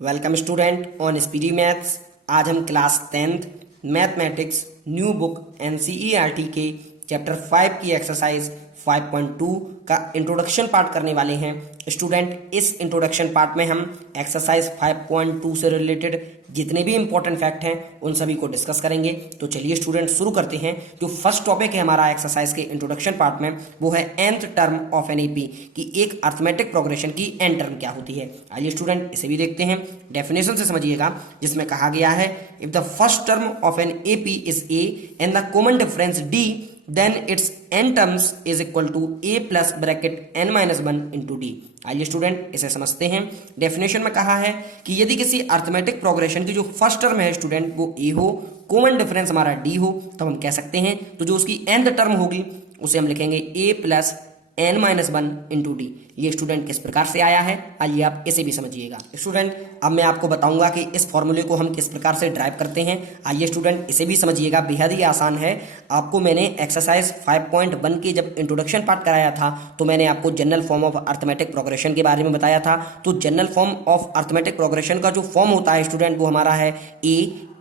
Welcome student on speedy maths. आज हम class 10th mathematics new book NCERT के chapter 5 की एक्सरसाइज 5.2 का इंट्रोडक्शन पार्ट करने वाले हैं। स्टूडेंट, इस इंट्रोडक्शन पार्ट में हम एक्सरसाइज 5.2 से रिलेटेड जितने भी इंपॉर्टेंट फैक्ट हैं उन सभी को डिस्कस करेंगे। तो चलिए स्टूडेंट शुरू करते हैं। जो फर्स्ट टॉपिक है हमारा एक्सरसाइज के इंट्रोडक्शन पार्ट में वो है nth term of an AP कि एक अर्थमेटिक प्रोग्रेशन की n टर्म क्या होती है। आइए स्टूडेंट इसे भी देखते हैं। डेफिनेशन से समझिएगा, जिसमें कहा गया है if the first term of an AP is a and the common difference d then its n terms is equal to a plus bracket n minus 1 into d। आइए स्टूडेंट इसे समझते हैं। डेफिनेशन में कहा है कि यदि किसी अर्थमेटिक प्रोग्रेशन की जो फर्स्ट टर्म है स्टूडेंट वो a हो, कॉमन डिफरेंस हमारा d हो, तब हम कह सकते हैं तो जो उसकी nth टर्म होगी उसे हम लिखेंगे a plus n-1 into D. ये स्टूडेंट किस प्रकार से आया है, आइए आप इसे भी समझिएगा। स्टूडेंट, अब मैं आपको बताऊंगा कि इस फॉर्मूले को हम किस प्रकार से ड्राइव करते हैं। आइए स्टूडेंट इसे भी समझिएगा, बेहद ही आसान है। आपको मैंने एक्सरसाइज 5.1 के जब इंट्रोडक्शन पार्ट कराया था तो मैंने आपको general form of arithmetic progression के बारे में बताया था। तो general form of arithmetic progression का जो फॉर्म होता है स्टूडेंट वो हमारा है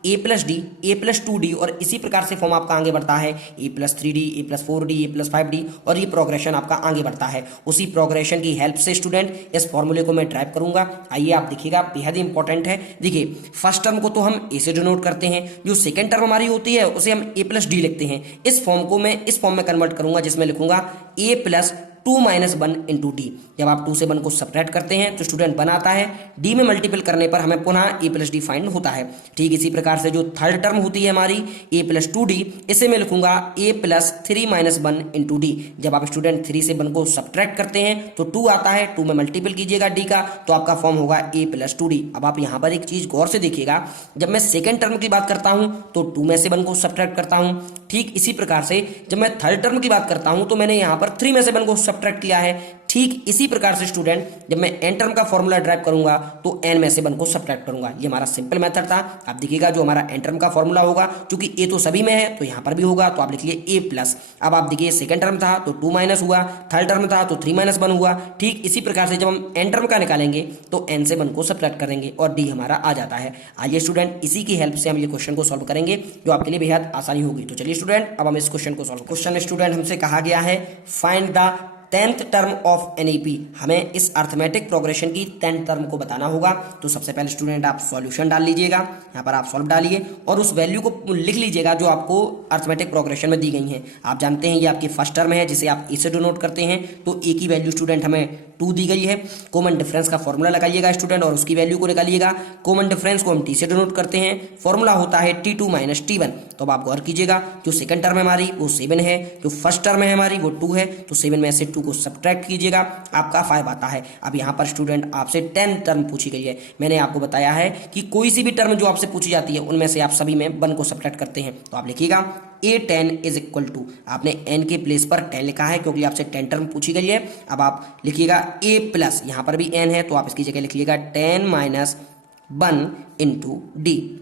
ए प्लस डी, ए प्लस 2d, और इसी प्रकार से फॉर्म आपका आगे बढ़ता है ए प्लस 3d, ए प्लस 4d, ए प्लस 5d, और ये प्रोग्रेशन आपका आगे बढ़ता है। उसी प्रोग्रेशन की हेल्प से स्टूडेंट इस फॉर्मूले को मैं ड्राइव करूंगा। आइए आप देखिएगा, बेहद ही इंपॉर्टेंट है। देखिए, फर्स्ट टर्म को तो हम ए से डिनोट करते हैं, जो सेकंड टर्म हमारी होती है उसे हम ए प्लस डी लिखते हैं। इस फॉर्म को मैं इस फॉर्म में कन्वर्ट करूंगा जिसमें लिखूंगा ए प्लस 2-1 इंटू डी। जब आप 2 से 1 को सब्ट्रैक्ट करते हैं तो स्टूडेंट बन आता है, डी में मल्टीपल करने पर हमें पुनः ए प्लस डी फाइंड होता है। ठीक इसी प्रकार से जो थर्ड टर्म होती है हमारी ए प्लस 2d, इसे मैं लिखूंगा ए प्लस 3-1 इंटू डी। जब आप स्टूडेंट 3 से 1 को सब्ट्रैक्ट करते हैं तो 2 आता है, 2 में मल्टीपल कीजिएगा डी का तो आपका फॉर्म होगा ए प्लस 2d। अब आप यहाँ पर एक चीज गौर से देखिएगा, जब मैं सेकंड टर्म की बात करता हूं तो 2 में से 1 को सब्ट्रैक्ट करता हूं। ठीक इसी प्रकार से जब मैं थर्ड टर्म की बात करता हूं तो मैंने यहाँ पर 3 में से 1 को सब्ट्रैक्ट किया है। ठीक इसी प्रकार से स्टूडेंट जब मैं n टर्म का फॉर्मूला ड्राइव करूंगा तो n में से 1 को सब्ट्रैक्ट करूंगा। ये हमारा सिंपल मेथड था। आप देखिएगा जो हमारा n टर्म का फॉर्मूला होगा, क्योंकि a तो सभी में है तो यहां पर भी होगा, तो आप लिखिए a प्लस। अब आप देखिए सेकंड टर्म था तो 2 माइनस हुआ, थर्ड टर्म था तो 3-1 हुआ। ठीक इसी प्रकार से जब हम n टर्म का निकालेंगे तो n से 1 को सब्ट्रैक्ट करेंगे और d हमारा आ जाता है। आइए स्टूडेंट इसी की हेल्प से हम ये क्वेश्चन को सॉल्व करेंगे, जो आपके लिए बेहद आसानी होगी। तो चलिए स्टूडेंट अब हम इस क्वेश्चन को सॉल्व। क्वेश्चन स्टूडेंट हमसे कहा गया है find the 10th term of NEP. हमें इस अर्थमेटिक प्रोग्रेशन की 10th टर्म को बताना होगा। तो सबसे पहले स्टूडेंट आप सॉल्यूशन डाल लीजिएगा, यहाँ पर आप सॉल्व डालिए और उस वैल्यू को लिख लीजिएगा जो आपको अर्थमेटिक प्रोग्रेशन में दी गई है। आप जानते हैं ये आपकी फर्स्ट टर्म है जिसे आप ए से डिनोट करते हैं, तो ए की वैल्यू स्टूडेंट हमें 2 दी गई है। कॉमन डिफरेंस का फॉर्मूला लगाइएगा स्टूडेंट और उसकी वैल्यू को निकालिएगा। कॉमन डिफरेंस को हम टी से डिनोट करते हैं, फॉर्मूला होता है T2 माइनस T1। तो अब आप गौर कीजिएगा, जो सेकंड टर्म है हमारी वो 7 है, जो फर्स्ट टर्म है हमारी वो 2 है, तो 7 में से 2 को सब्ट्रैक्ट कीजिएगा, आपका 5 आता है। अब यहाँ पर स्टूडेंट आपसे 10 टर्म पूछी गई है। मैंने आपको बताया है कि कोई सी भी टर्म जो आपसे पूछी जाती है उनमें से आप सभी में 1 को सब्ट्रैक्ट करते हैं। तो आप लिखिएगा a10 इज इक्वल टू, आपने n के प्लेस पर 10 लिखा है क्योंकि आपसे 10 टर्म पूछी गई है। अब आप लिखिएगा a प्लस, यहाँ पर भी n है तो आप इसकी जगह लिखिएगा 10-1 into D.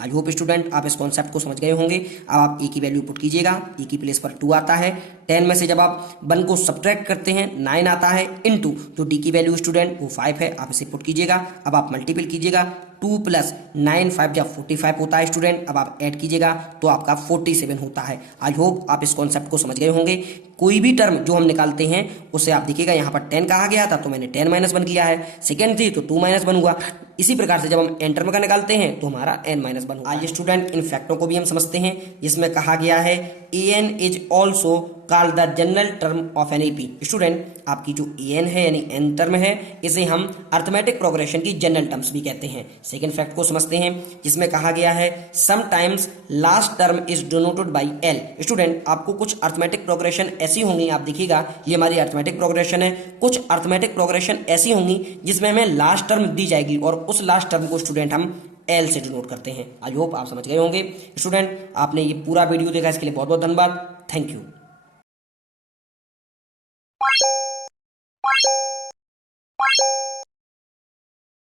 I hope student आप इस कॉन्सेप्ट को समझ गए होंगे। अब आप ए की वैल्यू पुट कीजिएगा, ए की प्लेस पर 2 आता है, 10 में से जब आप 1 को सब्ट्रैक्ट करते हैं 9 आता है, इनटू जो डी की वैल्यू स्टूडेंट वो 5 है, आप इसे पुट कीजिएगा। अब आप मल्टीपल कीजिएगा, 2 प्लस 9 5 जब 45 होता है स्टूडेंट। अब आप ऐड कीजिएगा तो आपका 47 होता है। आई होप आप इस कॉन्सेप्ट को समझ गए होंगे। कोई भी टर्म जो हम निकालते हैं उसे आप देखिएगा, यहाँ पर 10 कहा गया था तो मैंने 10-1 किया है, सेकेंड थी तो 2-1 हुआ। इसी प्रकार से जब हम n टर्म का निकालते हैं तो हमारा n-1 हुआ। आइए स्टूडेंट इन फैक्टों को भी हम समझते हैं, जिसमें कहा गया है an is also called the general term of an AP. Student आपकी जो an है यानी n टर्म है, इसे हम अर्थमेटिक प्रोग्रेशन की जनरल टर्म्स भी कहते हैं। सेकेंड फैक्ट को समझते हैं, जिसमें कहा गया है sometimes last term is denoted by l। Student आपको कुछ अर्थमेटिक प्रोग्रेशन ऐसी होंगी, आप देखिएगा ये हमारी अर्थमेटिक प्रोग्रेशन है, कुछ अर्थमेटिक प्रोग्रेशन ऐसी होंगी जिसमें हमें लास्ट टर्म दी जाएगी और उस लास्ट टर्म को स्टूडेंट हम एल से डिनोट करते हैं। आई होप आप समझ गए होंगे। स्टूडेंट आपने ये पूरा वीडियो देखा, इसके लिए बहुत बहुत धन्यवाद। Thank you.